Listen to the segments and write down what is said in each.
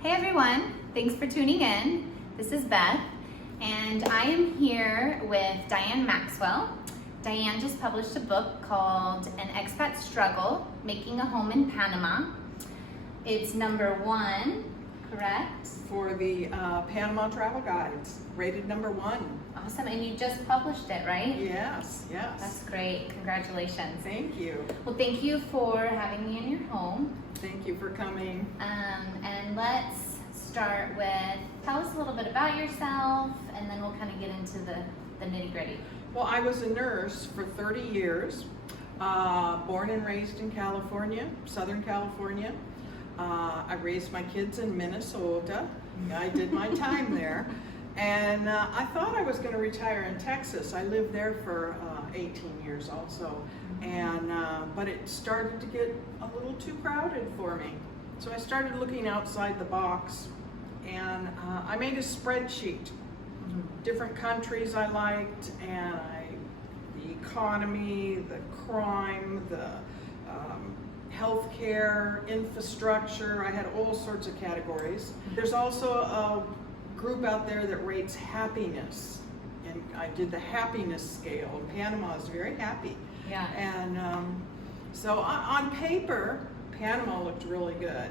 Hey everyone, thanks for tuning in. This is Beth, and I am here with Diane Maxwell. Diane just published a book called An Expat Struggle, Making a Home in Panama. It's #1, correct? For the Panama Travel Guides, rated #1. Awesome, and you just published it, right? Yes. That's great, congratulations. Thank you. Well, thank you for having me in your home. Thank you for coming. And let's start with, tell us a little bit about yourself, and then we'll kind of get into the nitty gritty. Well, I was a nurse for 30 years, born and raised in California, Southern California. I raised my kids in Minnesota. I did my time there. And I thought I was going to retire in Texas. I lived there for 18 years also. And but it started to get a little too crowded for me. So I started looking outside the box, and I made a spreadsheet. Different countries I liked, and the economy, the crime, the healthcare, infrastructure. I had all sorts of categories. There's also a group out there that rates happiness, and I did the happiness scale. Panama is very happy. Yeah. And so on paper, Panama looked really good.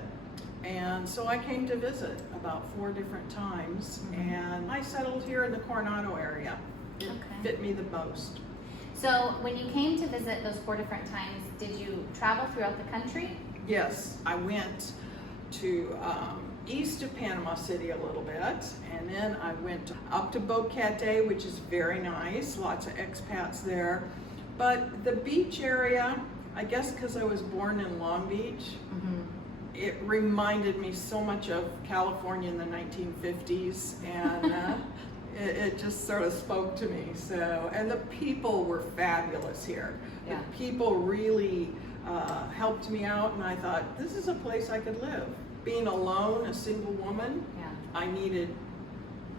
And so I came to visit about 4 different times, and I settled here in the Coronado area. It fit me the most. So when you came to visit those 4 different times, did you travel throughout the country? Yes, I went to east of Panama City a little bit, and then I went up to Boquete, which is very nice, lots of expats there. But the beach area, I guess because I was born in Long Beach, it reminded me so much of California in the 1950s, and it just sort of spoke to me. So, and the people were fabulous here. Yeah. The people really helped me out, and I thought, this is a place I could live. Being alone, a single woman, I needed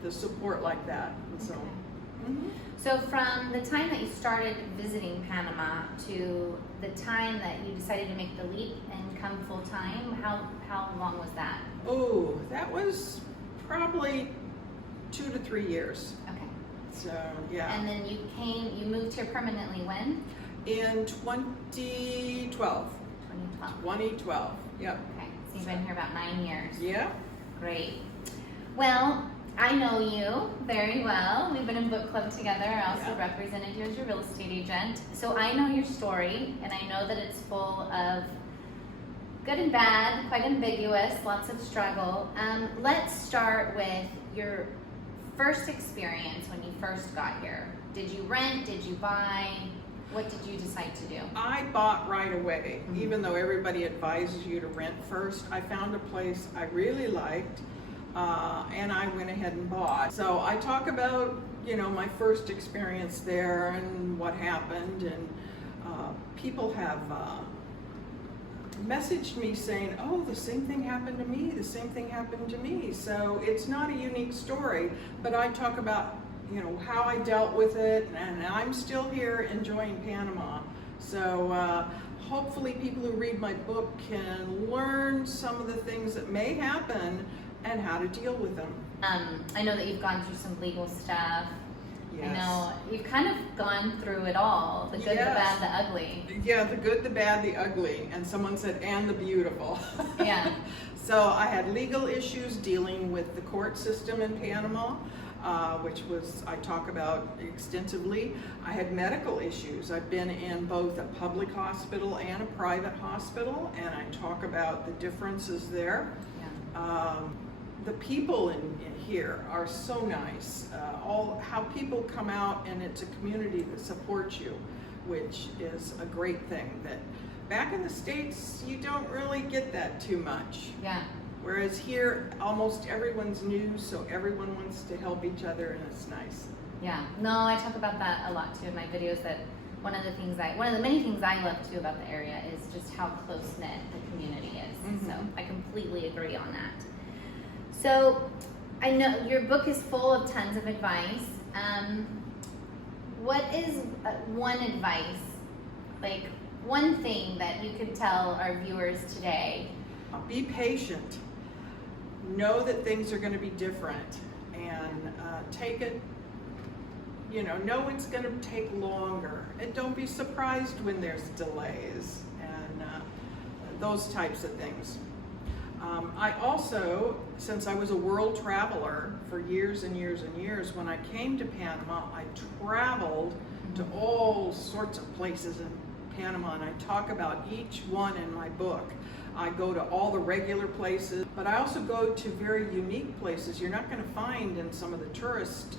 the support like that. And so. So from the time that you started visiting Panama to the time that you decided to make the leap and come full time, how long was that? Oh, that was probably 2 to 3 years. Okay. So, yeah. And then you moved here permanently when? In 2012. 2012, yep. Okay, so you've been here about 9 years. Yeah. Great. Well, I know you very well. We've been in book club together. I also represented you as your real estate agent. So I know your story, and I know that it's full of good and bad, quite ambiguous, lots of struggle. Let's start with your first experience when you first got here. Did you rent? Did you buy? What did you decide to do? I bought right away. Even though everybody advises you to rent first, I found a place I really liked. And I went ahead and bought. So I talk about, my first experience there and what happened, and people have messaged me saying, oh, the same thing happened to me, the same thing happened to me. So it's not a unique story, but I talk about, how I dealt with it, and I'm still here enjoying Panama. So hopefully people who read my book can learn some of the things that may happen and how to deal with them. I know that you've gone through some legal stuff. Yes. I know you've kind of gone through it all, the good, the bad, the ugly. Yeah, the good, the bad, the ugly, and someone said, and the beautiful. Yeah. So I had legal issues dealing with the court system in Panama, which I talk about extensively. I had medical issues. I've been in both a public hospital and a private hospital, and I talk about the differences there. Yeah. The people in here are so nice. How people come out, and it's a community that supports you, which is a great thing. That back in the States, you don't really get that too much. Yeah. Whereas here, almost everyone's new, so everyone wants to help each other, and it's nice. Yeah. No, I talk about that a lot too in my videos. That one of the many things I love too about the area is just how close knit the community is. So I completely agree on that. So I know your book is full of tons of advice. What is one advice, like one thing that you could tell our viewers today? Be patient. know that things are going to be different, and take it, know it's going to take longer, and don't be surprised when there's delays and those types of things. I also, since I was a world traveler for years and years and years, when I came to Panama, I traveled to all sorts of places in Panama, and I talk about each one in my book. I go to all the regular places, but I also go to very unique places you're not going to find in some of the tourist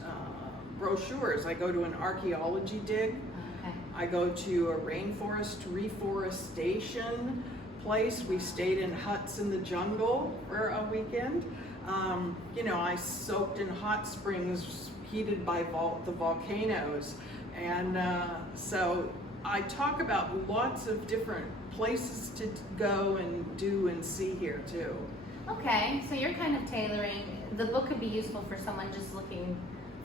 brochures. I go to an archaeology dig. Okay. I go to a rainforest reforestation place. We stayed in huts in the jungle for a weekend. I soaked in hot springs heated by the volcanoes. And so I talk about lots of different places to go and do and see here too. Okay, so you're kind of tailoring, the book could be useful for someone just looking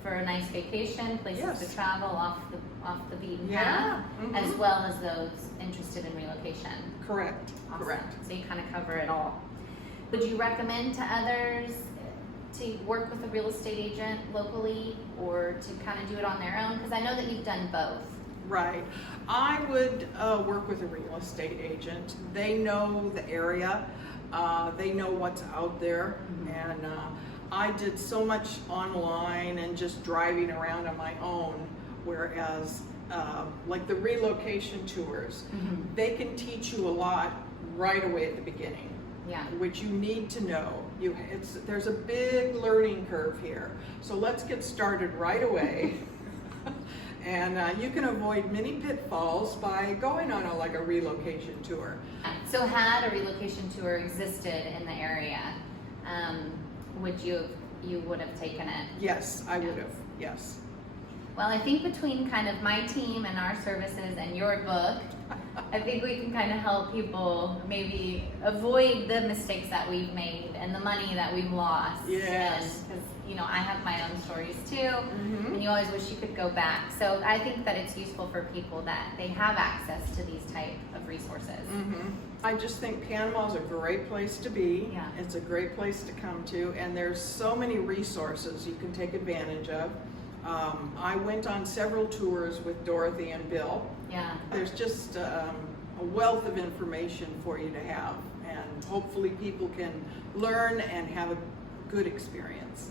for a nice vacation, places Yes. to travel off the beaten Yeah. path, Mhm. as well as those interested in relocation. Correct. Awesome. Correct. So you kind of cover it all. Would you recommend to others to work with a real estate agent locally, or to kind of do it on their own? Because I know that you've done both. Right. I would work with a real estate agent. They know the area. They know what's out there. Mhm. And I did so much online and just driving around on my own, whereas like the relocation tours, they can teach you a lot right away at the beginning, Yeah. which you need to know. There's a big learning curve here. So let's get started right away. And you can avoid many pitfalls by going on a relocation tour. So had a relocation tour existed in the area, would you would have taken it? Yes, I Yeah. would have, yes. Well, I think between kind of my team and our services and your book, I think we can kind of help people maybe avoid the mistakes that we've made and the money that we've lost. Yes. Because, I have my own stories too, Mhm. and you always wish you could go back. So I think that it's useful for people that they have access to these type of resources. I just think Panama is a great place to be. Yeah. It's a great place to come to, and there's so many resources you can take advantage of. I went on several tours with Dorothy and Bill. Yeah. There's just a wealth of information for you to have, and hopefully people can learn and have a good experience.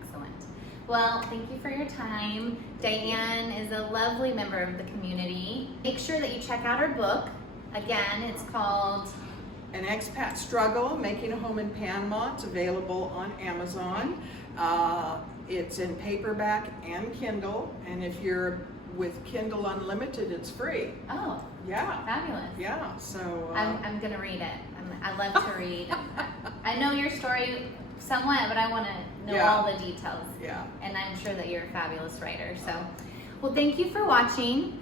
Excellent. Well, thank you for your time. Diane is a lovely member of the community. Make sure that you check out her book. Again, it's called An Expat Struggle, Making a Home in Panama. It's available on Amazon. It's in paperback and Kindle, and if you're with Kindle Unlimited, it's free. Oh, Yeah, fabulous. yeah, so. I'm gonna read it. I love to read. I know your story somewhat, but I want to know Yeah. all the details. Yeah. And I'm sure that you're a fabulous writer. So, well, thank you for watching.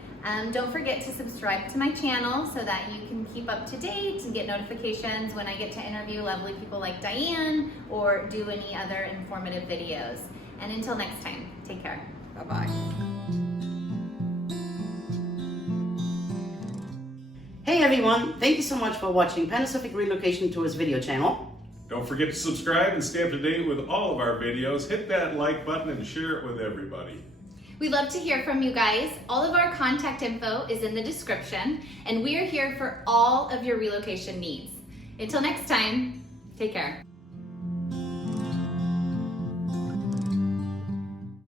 Don't forget to subscribe to my channel so that you can keep up to date and get notifications when I get to interview lovely people like Diane or do any other informative videos. And until next time, take care. Bye-bye. Hey everyone, thank you so much for watching Pacific Relocation Tours video channel. Don't forget to subscribe and stay up to date with all of our videos. Hit that like button and share it with everybody. We love to hear from you guys. All of our contact info is in the description, and we are here for all of your relocation needs. Until next time, take care.